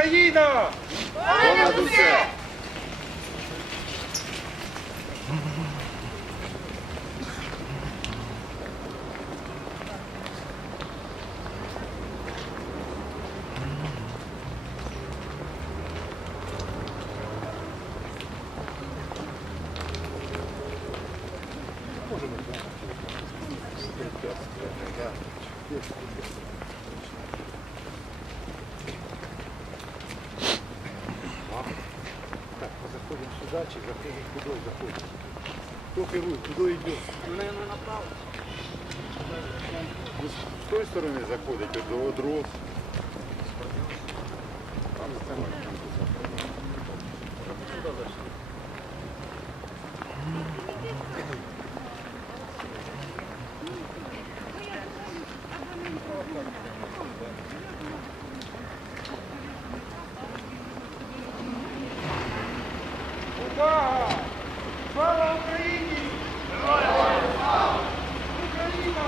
Україна! Понад усе! Заходим заходит, куда заходим? Кто первый, куда идет? Наверное, направо. Ви з з тої сторони заходите до дров. Там, там, там, Увага! Слава Україні! Героям слава! Україна!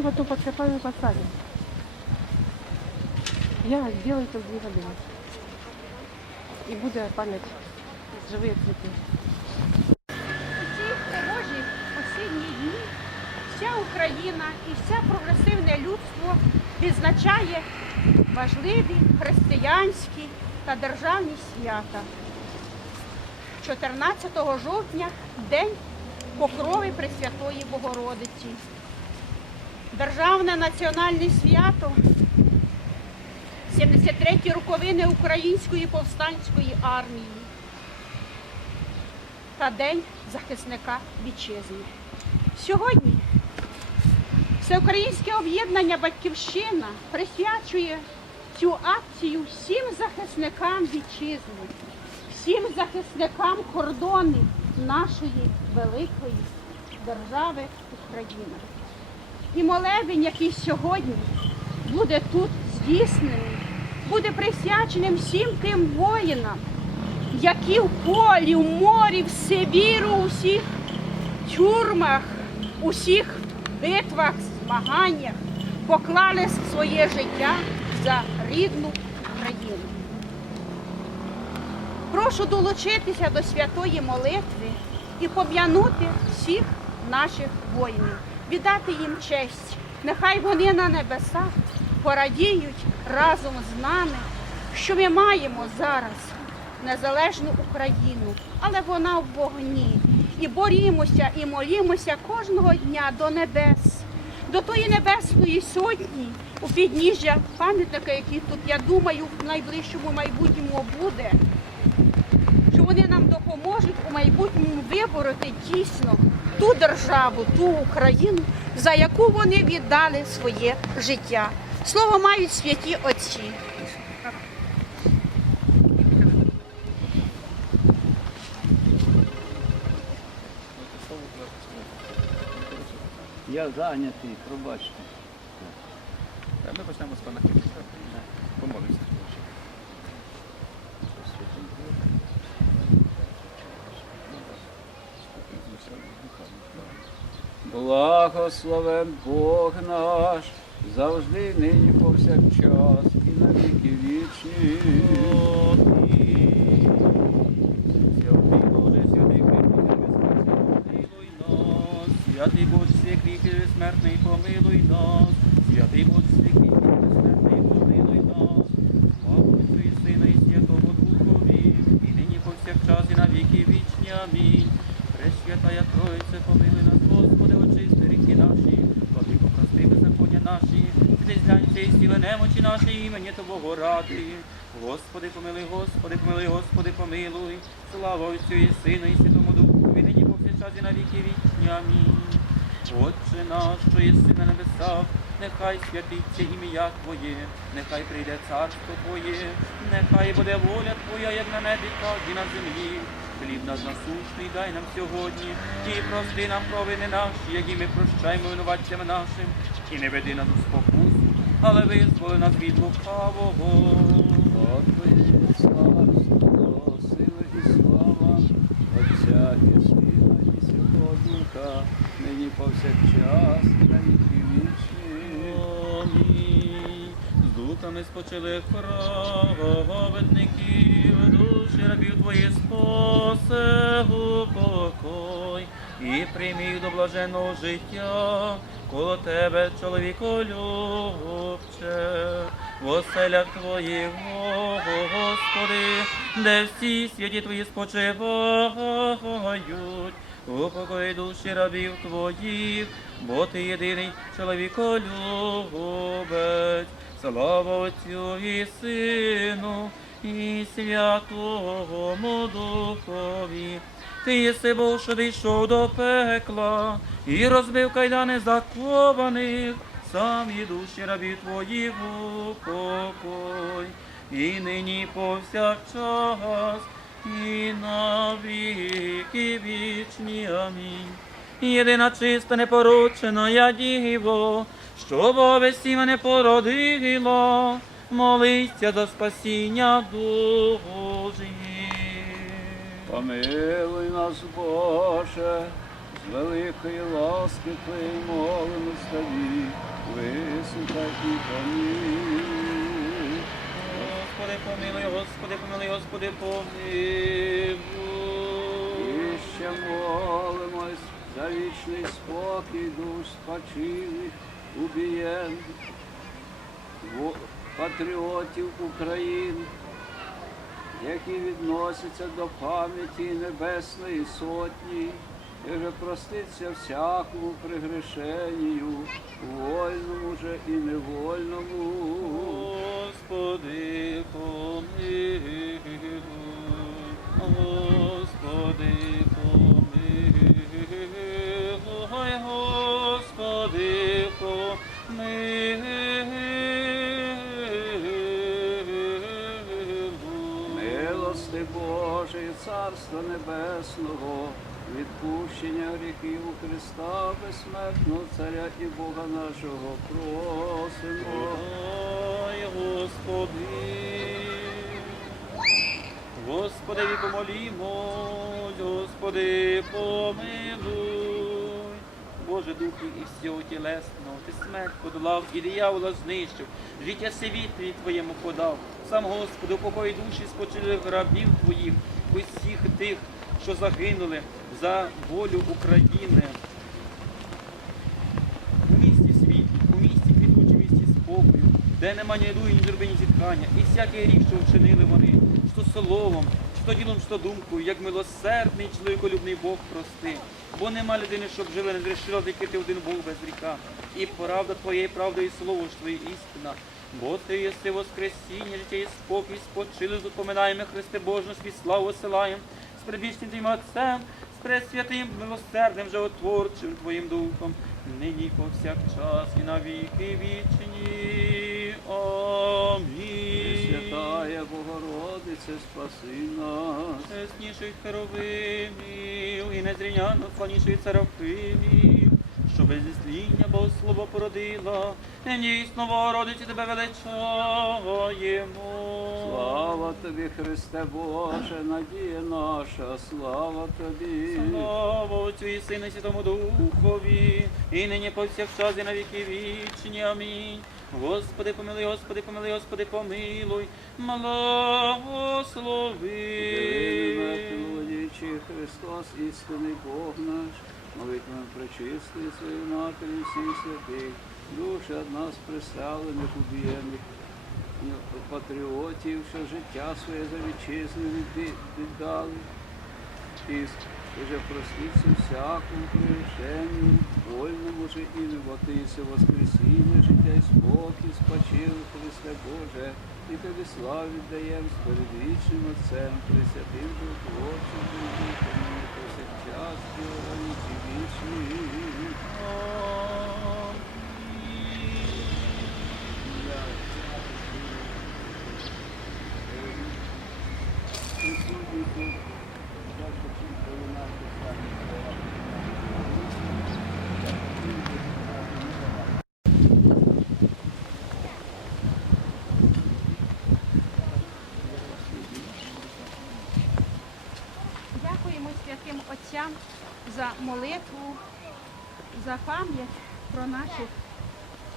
Мы потом подкопаем и посадим. Я сделаю это в дві години. І буде пам'ять тривожні осінні дні вся Україна і все прогресивне людство відзначає важливі християнські та державні свята. 14 жовтня День Покрови Пресвятої Богородиці. Державне національне свято 73-ті роковини Української повстанської армії та День захисника вітчизни. Сьогодні Всеукраїнське об'єднання Батьківщина присвячує цю акцію всім захисникам вітчизни, всім захисникам кордонів нашої великої держави Україна. І молебень, який сьогодні буде тут здійснений, буде присвяченим всім тим воїнам, які в полі, в морі, в Сибіру, у всіх тюрмах, усіх битвах, змаганнях поклали своє життя за рідну Україну. Прошу долучитися до святої молитви і пом'янути всіх наших воїнів, віддати їм честь. Нехай вони на небесах порадіють разом з нами, що ми маємо зараз незалежну Україну, але вона в вогні. І борімося, і молімося кожного дня до небес, до тої небесної сотні у підніжжя пам'ятника, який тут, я думаю, в найближчому майбутньому буде. Щоб вони нам допоможуть у майбутньому вибороти дійсно ту державу, ту Україну, за яку вони віддали своє життя. Слово мають святі отці. Я зайнятий, пробачте. Ми почнемо з пана Кирича. Помолимося. Благословен Бог наш, завжди нині повсякчас і на віки вічні. Святий Святий Боже, святий безсмертний, помилуй нас. Святий Боже, святий безсмертний, помилуй нас. Отцю і Сина і Святому Духові, і нині повсякчас і на віки вічні. Амінь. Пресвятая Тройце, помилуй нас, Господи, очисти ріки наші, владико, прости беззаконня наші, зглянься і немочі наші, імені Твого ради. Господи, помилуй, Господи, помилуй, Господи, помилуй. Слава Отцю і Сину і Святому Духу, і повсякчас і на віки вічні. Амінь. Отче наш, що єси на небесах, нехай святиться ім'я Твоє, нехай прийде царство Твоє, нехай буде воля Твоя, як на небі, так і на землі. Хліб наш насущний дай нам сьогодні, і прости нам провини наші, які ми прощаємо винуватцям нашим, і не веди нас у спокусу, але визволи нас від лукавого. Господи, царство, сила і слава, Отця і Сина і Святого нині повсякчас на віки вічні. Амінь. З духами спочили праведників, душі рабів твої спасе у покой і приймій до блаженного життя, коло тебе, чоловіко любче, в оселях твоїх, Господи, де всі святі твої спочивають. Упокой душі рабів твоїх, бо ти єдиний чоловіколюбець, слава Отцю і Сину, і Святому Духові. Ти єси Бог, що дійшов до пекла, і розбив кайдани закованих, сам і душі рабів твоїх упокой, і нині повсякчас, і на віки вічні. Амінь. Єдина чиста непоручена я діво, що Боже мене породила, молися за спасіння душі. Помилуй нас, Боже, з великої ласки Твоєї молимо тобі, вислухай і помилуй. Господи, помилуй, Господи, помилуй, Господи, І ще молимось за вічний спокій душ спочилих, убієн, патріотів України, які відносяться до пам'яті Небесної Сотні, і вже проститься всякому пригрешенню, вольному же і невольному. Господи, помилуй, Господи, Царства Небесного, відпущення гріхів у Христа, безсмертного Царя і Бога нашого просимо. Ой, Господи, Господи, помолімось, Господи, помилуй. Боже Духи і всього тілесного, ти смерть подолав і диявола знищив, життя світлі Твоєму подав. Сам Господи, упокой душі спочилих рабів Твоїх, усіх тих, що загинули за волю України. У місті світі, у місті квітучому місті спокою, де нема ні дуї, ні зробині зітхання, і всякий рік, що вчинили вони, що словом, що ділом, що думкою, як милосердний чоловіколюбний Бог прости. Бо нема людини, щоб жили, не зрішила закрити один Бог без гріха. І правда Твоя, і і слово ж Твоє істина. Бо ти єси воскресіння, життя і спокій, спочили, запоминаємо, Христе Божу, свій славу осилаєм, з прибічним Твоїм Отцем, з пресвятим, милосердним, животворчим Твоїм Духом, нині і повсякчас і на віки вічні. Амінь. Святая Богородице, спаси нас. Чесніших херовимів і незрівняно славніших серафимів, що без зісління Богослово породила, дійсно Богородиці тебе величаємо. Слава тобі, Христе Боже, надія наша, слава тобі. Слава Отцю і Сину і Святому Духові, і нині повсякчас і на віки вічні. Амінь. Господи, помилуй, Господи, помилуй, Господи, помилуй, благослови. Володічий Христос, істинний Бог наш, молитвами пречистої своєї матері всіх святих, душі од нас приставлених, убієних, патріотів, що життя своє за вітчизну віддали. Вже проститься всякому прирішенню, вольному бо ти єси воскресіння, життя і спокій, спочили, Христе Боже, і тобі славу віддаєм з передвічним Отцем, Пресвятим Животворчим Духом, нині повсякчас, і вічні. Присутній тут, так, що всі пролунати самі слова. Дякуємо святим отцям за молитву, за пам'ять про наших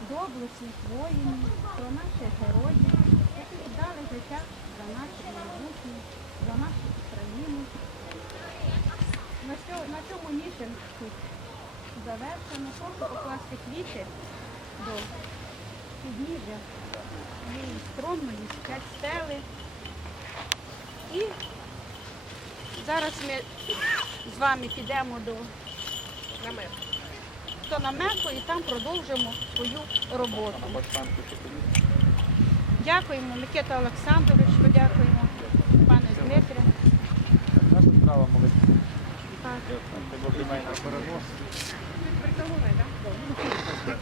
доблесних воїнів, про наших героїв, які віддали життя за наше майбутнє, за нашу країну. На, цьому, мітинг тут завершено. Прошу покласти квіти до підніжжя цієї скромної п'ять стели. І Зараз ми з вами підемо до намету. До намету і там продовжимо свою роботу. Дякуємо, Микита Олександрович, подякуємо, пане Дмитре. Наша справа молитва. Так. Притягнули, так?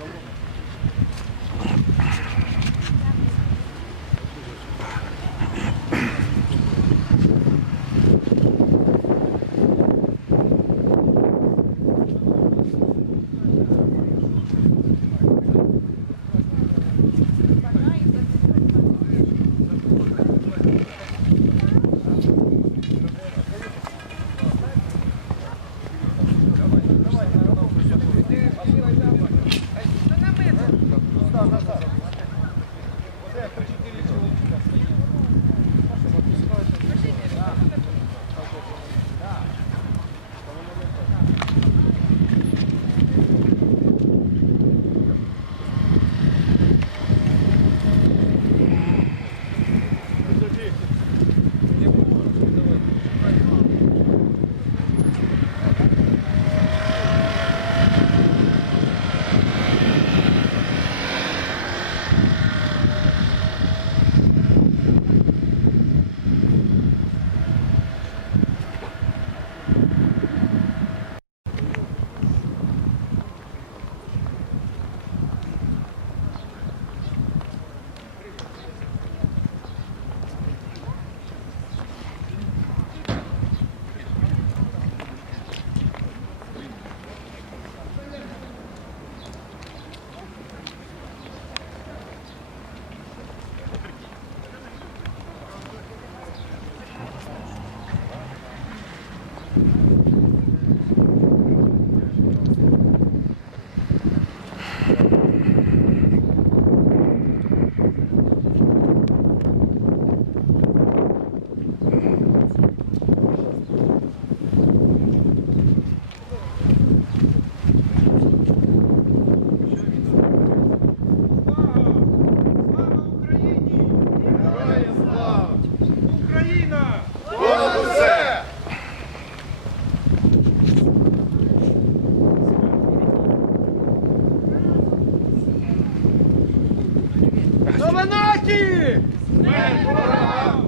смерті! Смерть ворогам!